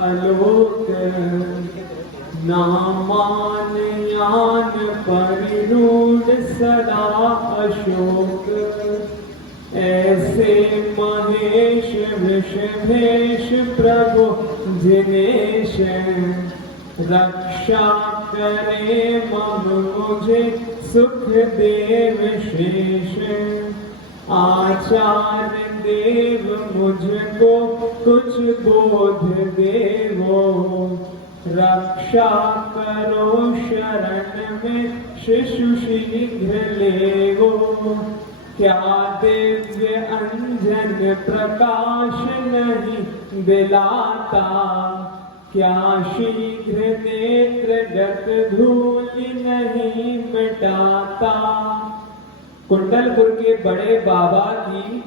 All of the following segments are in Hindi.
आलोक नामान यान परिरूढ़ सदा अशोक। ऐसे महेश विषभेश प्रभु जिनेश, रक्षा करे मम मुझे सुख देव शेष। आचार्य देव मुझको कुछ बोध देवो, रक्षा करो शरण में शिशु शीघ्र लेवो। क्या दिव्य अंजन प्रकाश नहीं दिलाता, क्या शीघ्र नेत्र गत धूल नहीं मिटाता। कुंडलपुर के बड़े बाबा की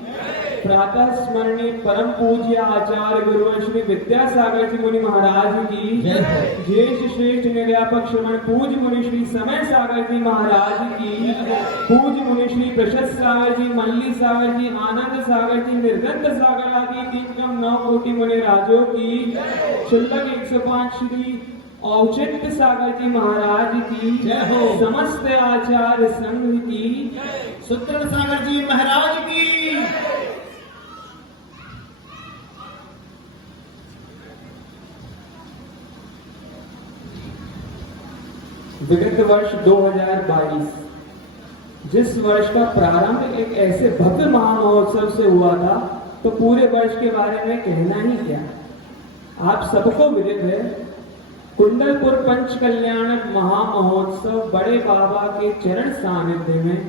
प्रातः स्मरणीय परम पूज्य आचार्य गुरुवर श्री विद्यासागर जी मुनि महाराज की, ज्येष्ठ श्रेष्ठ निर्यापक श्रमण पूज्य मुनि श्री समय सागर जी महाराज की, पूज्य मुनि श्री प्रशस्त सागर जी, मल्ली सागर जी, आनंद सागर जी, निर्गंत सागर आदि 3 कोटि मुनि राजों की, शुल्लक 105 श्री औचित्य सागर जी महाराज की, समस्त आचार्य संघ की, सूत्र सागर जी महाराज की। विगत वर्ष 2022, जिस वर्ष का प्रारंभ एक ऐसे भव्य महामहोत्सव से हुआ था, तो पूरे वर्ष के बारे में कहना ही क्या। आप सबको विदित है, कुंडलपुर पंच कल्याणक महामहोत्सव बड़े बाबा के चरण सानिध्य में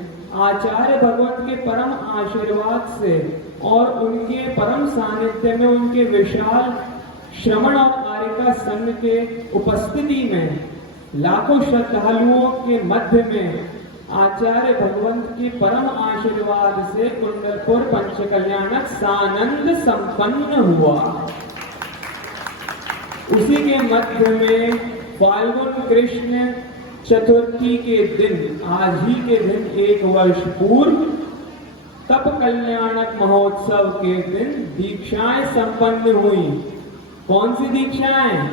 आचार्य भगवत के परम आशीर्वाद से और उनके परम सानिध्य में उनके विशाल श्रवण और कारिका संघ के उपस्थिति में लाखों श्रद्धालुओं के मध्य में आचार्य भगवंत के परम आशीर्वाद से कुंडलपुर पंच कल्याणक सानंद संपन्न हुआ। उसी के मध्य में फाल्गुन कृष्ण चतुर्थी के दिन, आज ही के दिन 1 वर्ष पूर्व तप कल्याणक महोत्सव के दिन दीक्षाएं संपन्न हुई। कौन सी दीक्षाएं?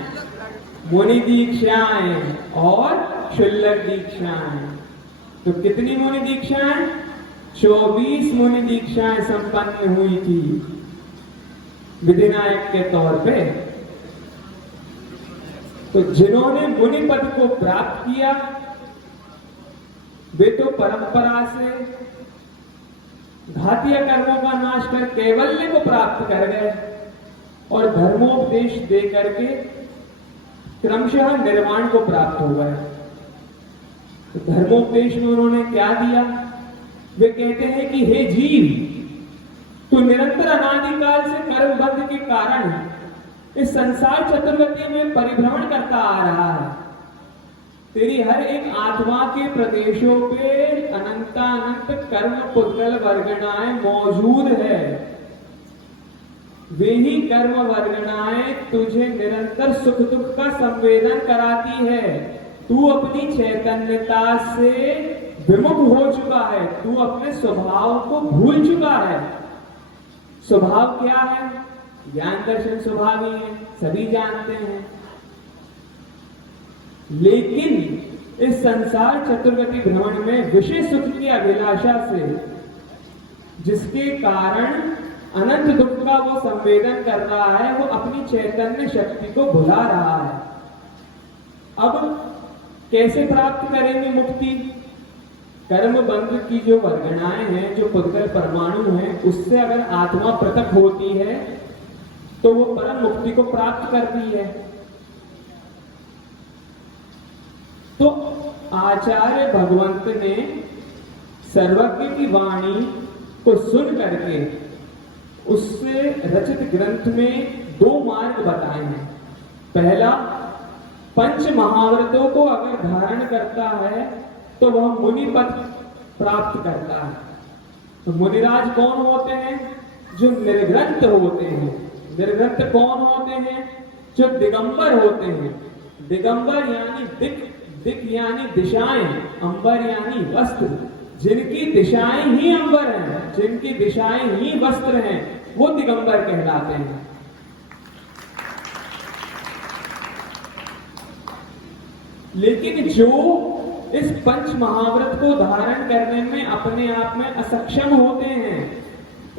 मुनि दीक्षाएं और शुल्लक दीक्षाएं। तो कितनी मुनि दीक्षाएं? 24 मुनि दीक्षाएं संपन्न हुई थी विधिनायक के तौर पे। तो जिन्होंने मुनि पद को प्राप्त किया, वे तो परंपरा से घातीय कर्मों का नाश कर कैवल्य को प्राप्त कर गए और धर्मोपदेश दे करके क्रमशः निर्वाण को प्राप्त हो गए। तो धर्मोपदेश में उन्होंने क्या दिया? वे कहते हैं कि हे जीव, तू निरंतर अनादिकाल से कर्मबंध के कारण इस संसार चतुर्गति में परिभ्रमण करता आ रहा है। तेरी हर एक आत्मा के प्रदेशों पे अनंतानंत कर्म पुद्गल वर्गणाएं मौजूद है। वे ही कर्म वर्गणाएं तुझे निरंतर सुख दुख का संवेदन कराती है। तू अपनी चैतन्यता से विमुख हो चुका है, तू अपने स्वभाव को भूल चुका है। स्वभाव क्या है? ज्ञान दर्शन स्वभाव ही है, सभी जानते हैं। लेकिन इस संसार चतुर्गति भ्रमण में विषय सुख की अभिलाषा से, जिसके कारण अनंत दुख का वो संवेदन कर रहा है, वो अपनी चैतन्य शक्ति को भुला रहा है। अब कैसे प्राप्त करेंगे मुक्ति? कर्म बंध की जो वर्गणाएं हैं, जो पुद्गल परमाणु हैं, उससे अगर आत्मा पृथक होती है तो वो परम मुक्ति को प्राप्त करती है। तो आचार्य भगवंत ने सर्वज्ञ की वाणी को सुन करके उससे रचित ग्रंथ में 2 मार्ग बताए हैं। पहला, पंच महाव्रतों को अगर धारण करता है तो वह मुनि पद प्राप्त करता है। तो मुनिराज कौन होते हैं? जो निर्ग्रंथ होते हैं। निर्ग्रंथ कौन होते हैं? जो दिगंबर होते हैं। दिगंबर यानी दिक यानी दिशाएं, अंबर यानी वस्त्र। जिनकी दिशाएं ही अंबर हैं, जिनकी दिशाएं ही वस्त्र हैं, वो दिगंबर कहलाते हैं। लेकिन जो इस पंच महाव्रत को धारण करने में अपने आप में असक्षम होते हैं,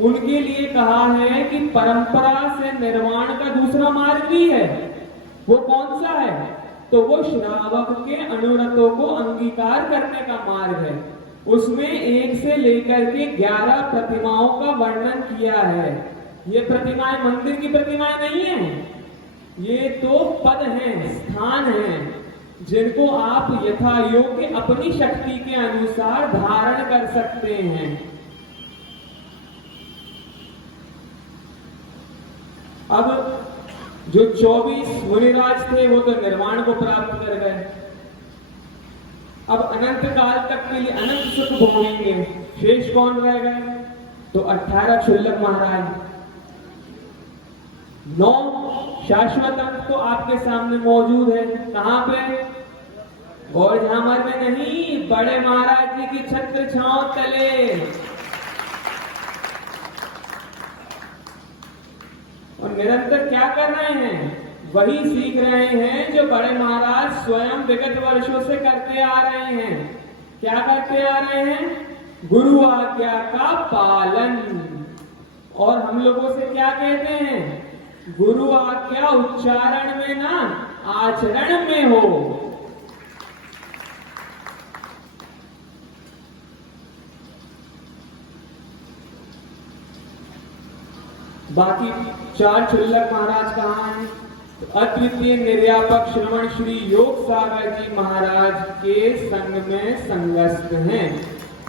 उनके लिए कहा है कि परंपरा से निर्वाण का दूसरा मार्ग भी है। वो कौन सा है? तो वो श्रावक के अनुरतों को अंगीकार करने का मार्ग है। उसमें 1 से लेकर के 11 प्रतिमाओं का वर्णन किया है। ये प्रतिमाएं मंदिर की प्रतिमाएं नहीं है, ये तो पद हैं, स्थान हैं, जिनको आप यथा योग्य अपनी शक्ति के अनुसार धारण कर सकते हैं। अब जो 24 मुनिराज थे वो तो निर्वाण को प्राप्त कर गए। अब अनंत काल तक के लिए अनंत सुख भोगेंगे, शेष कौन रह गए? तो 18 क्षुल्लक महाराज। 9 शाश्वत अंक तो आपके सामने मौजूद है। कहां पे? और झामर में नहीं, बड़े महाराज जी की छत्र छांव तले। और निरंतर क्या कर रहे हैं? वही सीख रहे हैं जो बड़े महाराज स्वयं विगत वर्षों से करते आ रहे हैं। क्या करते आ रहे हैं? गुरु आज्ञा का पालन। और हम लोगों से क्या कहते हैं? गुरु आज्ञा उच्चारण में ना, आचरण में हो। बाकी 4 क्षुल्लक महाराज कहाँ हैं? तो अद्वितीय निर्यापक श्रवण श्री योग सागर जी महाराज के संग में संगस्त हैं।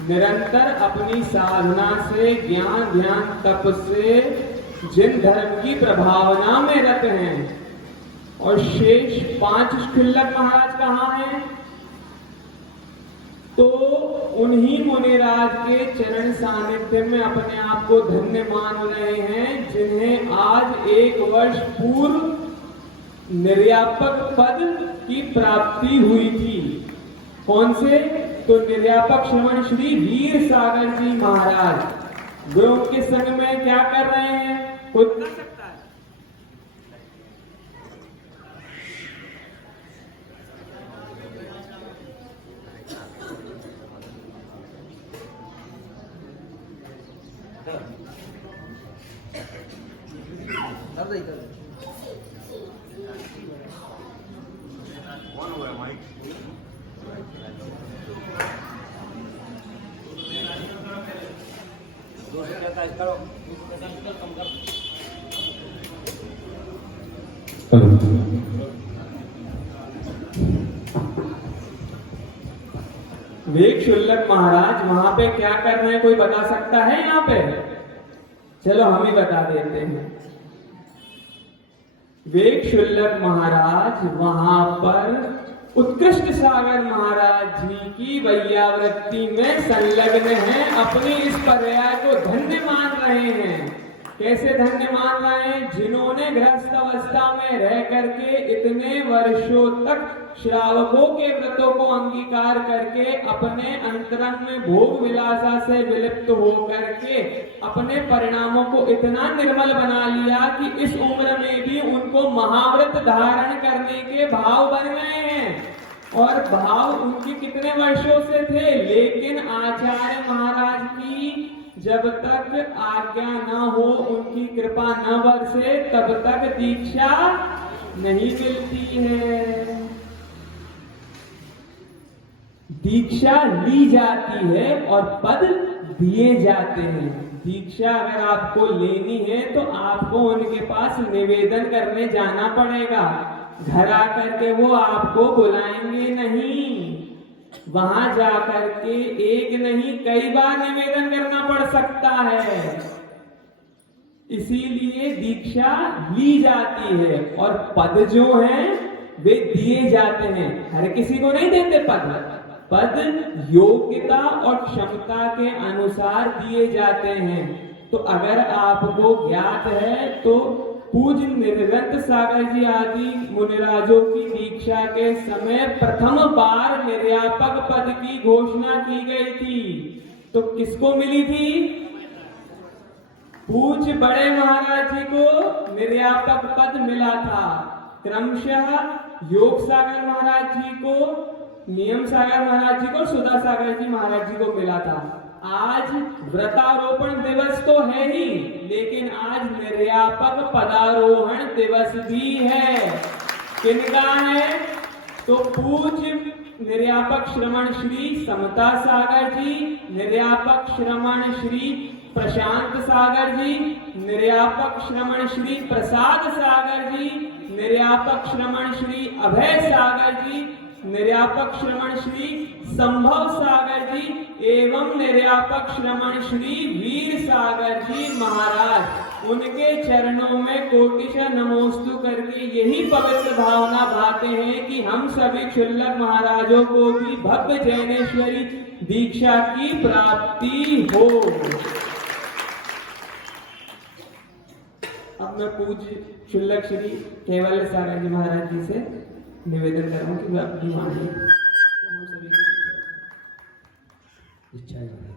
निरंतर अपनी साधना से, ज्ञान ध्यान तप से जिन धर्म की प्रभावना में रत हैं। और शेष 5 क्षुल्लक महाराज कहाँ हैं? तो उन्हीं मुनिराज के चरण सानिध्य में अपने आप को धन्य मान रहे हैं, जिन्हें आज 1 वर्ष पूर्व निर्यापक पद की प्राप्ति हुई थी। कौन से? तो निर्यापक श्रवण श्री वीर सागर जी महाराज। गुरु के संग में क्या कर रहे हैं? खुद कर सकता है। वेग क्षुल्लक महाराज वहां पे क्या कर रहे हैं? कोई बता सकता है यहाँ पे? चलो हम ही बता देते हैं। वेग क्षुल्लक महाराज वहां पर उत्कृष्ट सागर महाराज जी की वैयावृत्ति में संलग्न हैं, अपनी इस पर्याय को धन्य मान रहे हैं। कैसे धन्य मान रहे हैं? जिन्होंने गृहस्थ अवस्था में रह करके इतने वर्षों तक श्रावकों के व्रतों को अंगीकार करके अपने अंतरंग में भोग विलासा से विलिप्त हो करके अपने परिणामों को इतना निर्मल बना लिया कि इस उम्र में भी उनको महाव्रत धारण करने के भाव बन गए हैं। और भाव उनके कितने वर्षों से थे, लेकिन आचार्य महाराज की जब तक आज्ञा न हो, उनकी कृपा न बरसे, तब तक दीक्षा नहीं मिलती है। दीक्षा ली जाती है और पद दिए जाते हैं। दीक्षा अगर आपको लेनी है तो आपको उनके पास निवेदन करने जाना पड़ेगा। घर आकर के वो आपको बुलाएंगे नहीं, वहां जाकर के एक नहीं कई बार निवेदन करना पड़ सकता है। इसीलिए दीक्षा ली जाती है और पद जो हैं वे दिए जाते हैं। हर किसी को नहीं देते पद। पद योग्यता और क्षमता के अनुसार दिए जाते हैं। तो अगर आपको ज्ञात है तो पूज्य निरंत सागर जी आदि मुनिराजों की दीक्षा के समय प्रथम बार निर्यापक पद की घोषणा की गई थी। तो किसको मिली थी? पूज्य बड़े महाराज जी को निर्यापक पद मिला था। क्रमशः योग सागर महाराज जी को, नियम सागर महाराज जी को, सुधा सागर जी महाराज जी को मिला था। आज व्रतारोपण दिवस तो है ही, लेकिन आज निर्यापक पदारोहण दिवस भी है। किनका है? तो पूज्य निर्यापक श्रमण श्री समता सागर जी, निर्यापक श्रमण श्री प्रशांत सागर जी, निर्यापक श्रमण श्री प्रसाद सागर जी, निर्यापक श्रमण श्री अभय सागर जी, निर्यापक श्रमण श्री संभव सागर जी एवं निर्यापक श्रमण श्री वीर सागर जी महाराज। उनके चरणों में कोटिशः नमोस्तु करके यही पवित्र भावना भाते हैं कि हम सभी क्षुल्लक महाराजों को भी भव्य जैनेश्वरी दीक्षा की प्राप्ति हो। अब मैं पूज्य क्षुल्लक श्री केवल सागर जी महाराज जी से निवेदन कर रहा हूँ कि वे अपनी वाणी को हम सभी की इच्छा है।